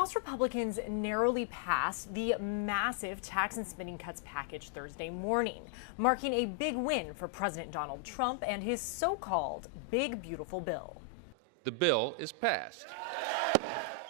House Republicans narrowly passed the massive tax and spending cuts package Thursday morning, marking a big win for President Donald Trump and his so-called Big Beautiful Bill. The bill is passed.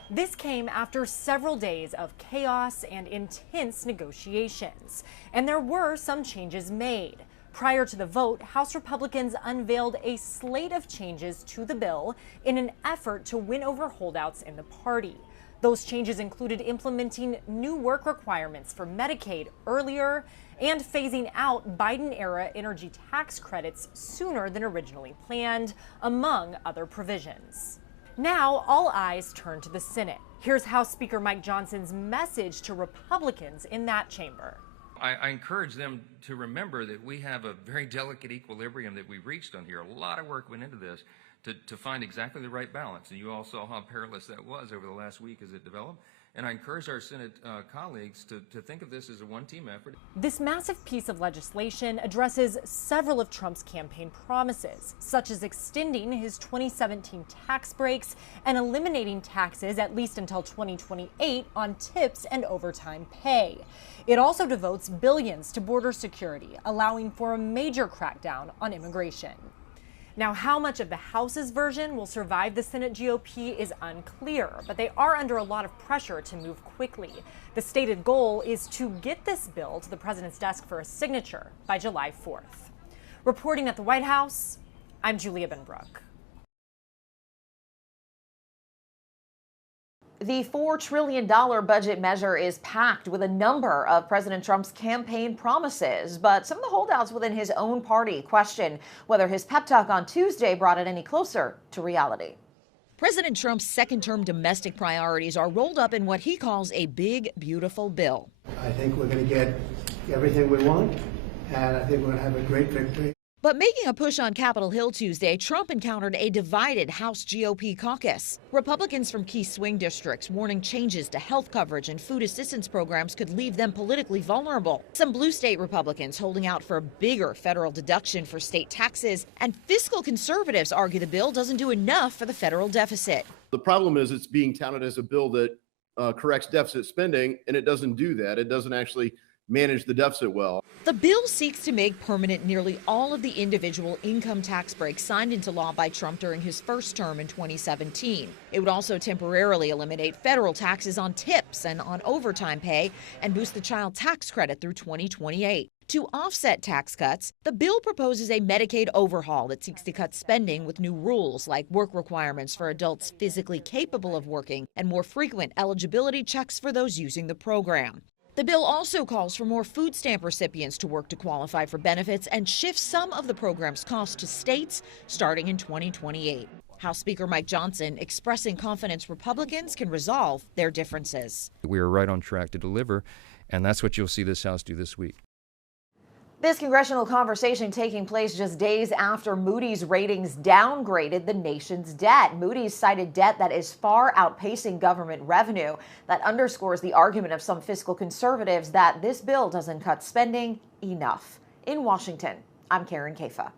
This came after several days of chaos and intense negotiations, and there were some changes made. Prior to the vote, House Republicans unveiled a slate of changes to the bill in an effort to win over holdouts in the party. Those changes included implementing new work requirements for Medicaid earlier and phasing out Biden-era energy tax credits sooner than originally planned, among other provisions. Now, all eyes turn to the Senate. Here's House Speaker Mike Johnson's message to Republicans in that chamber. I encourage them to remember that we have a very delicate equilibrium that we reached on here. A lot of work went into this to find exactly the right balance. And you all saw how perilous that was over the last week as it developed. And I encourage our Senate colleagues to think of this as a one-team effort. This massive piece of legislation addresses several of Trump's campaign promises, such as extending his 2017 tax breaks and eliminating taxes at least until 2028 on tips and overtime pay. It also devotes billions to border security, allowing for a major crackdown on immigration. Now, how much of the House's version will survive the Senate GOP is unclear, but they are under a lot of pressure to move quickly. The stated goal is to get this bill to the president's desk for a signature by July 4th. Reporting at the White House, I'm Julia Benbrook. The $4 trillion budget measure is packed with a number of President Trump's campaign promises, but some of the holdouts within his own party question whether his pep talk on Tuesday brought it any closer to reality. President Trump's second-term domestic priorities are rolled up in what he calls a big, beautiful bill. I think we're going to get everything we want, and I think we're going to have a great victory. But making a push on Capitol Hill Tuesday, Trump encountered a divided House GOP caucus. Republicans from key swing districts warning changes to health coverage and food assistance programs could leave them politically vulnerable. Some blue state Republicans holding out for a bigger federal deduction for state taxes, and fiscal conservatives argue the bill doesn't do enough for the federal deficit. The problem is it's being touted as a bill that corrects deficit spending, and it doesn't do that. It doesn't actually manage the deficit well. The bill seeks to make permanent nearly all of the individual income tax breaks signed into law by Trump during his first term in 2017. It would also temporarily eliminate federal taxes on tips and on overtime pay and boost the child tax credit through 2028. To offset tax cuts, the bill proposes a Medicaid overhaul that seeks to cut spending with new rules like work requirements for adults physically capable of working and more frequent eligibility checks for those using the program. The bill also calls for more food stamp recipients to work to qualify for benefits and shifts some of the program's costs to states starting in 2028. House Speaker Mike Johnson expressing confidence Republicans can resolve their differences. We are right on track to deliver, and that's what you'll see this House do this week. This congressional conversation taking place just days after Moody's ratings downgraded the nation's debt. Moody's cited debt that is far outpacing government revenue. That underscores the argument of some fiscal conservatives that this bill doesn't cut spending enough. In Washington, I'm Karen Kafa.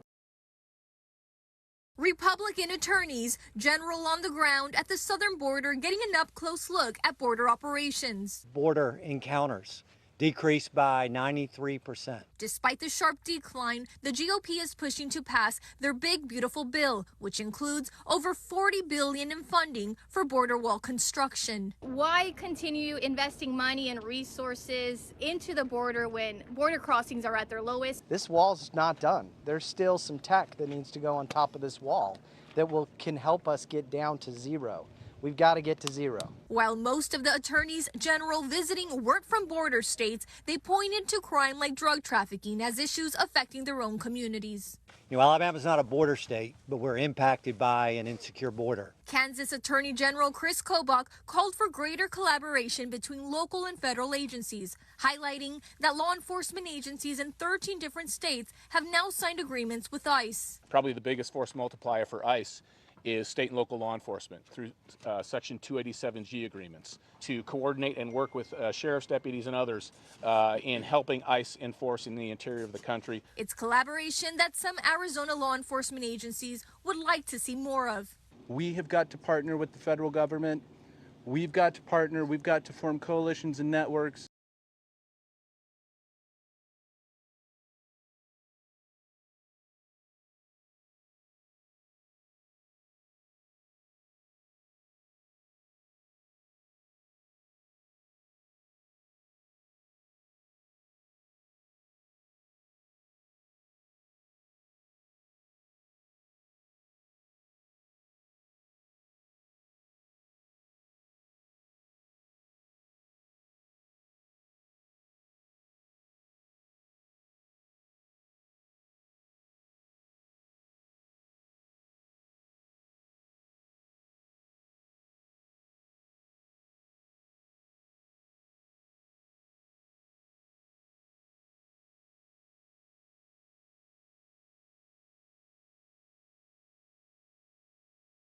Republican attorneys general on the ground at the southern border getting an up-close look at border operations. Border encounters decreased by 93%. Despite the sharp decline, the GOP is pushing to pass their big, beautiful bill, which includes over $40 billion in funding for border wall construction. Why continue investing money and resources into the border when border crossings are at their lowest? This wall's not done. There's still some tech that needs to go on top of this wall that can help us get down to zero. We've got to get to zero. While most of the attorneys general visiting weren't from border states, they pointed to crime like drug trafficking as issues affecting their own communities. You know, Alabama's not a border state, but we're impacted by an insecure border. Kansas Attorney General Chris Kobach called for greater collaboration between local and federal agencies, highlighting that law enforcement agencies in 13 different states have now signed agreements with ICE. Probably the biggest force multiplier for ICE is state and local law enforcement through Section 287G agreements to coordinate and work with sheriff's deputies and others in helping ICE enforce in the interior of the country. It's collaboration that some Arizona law enforcement agencies would like to see more of. We have got to partner with the federal government We've got to partner, we've got to form coalitions and networks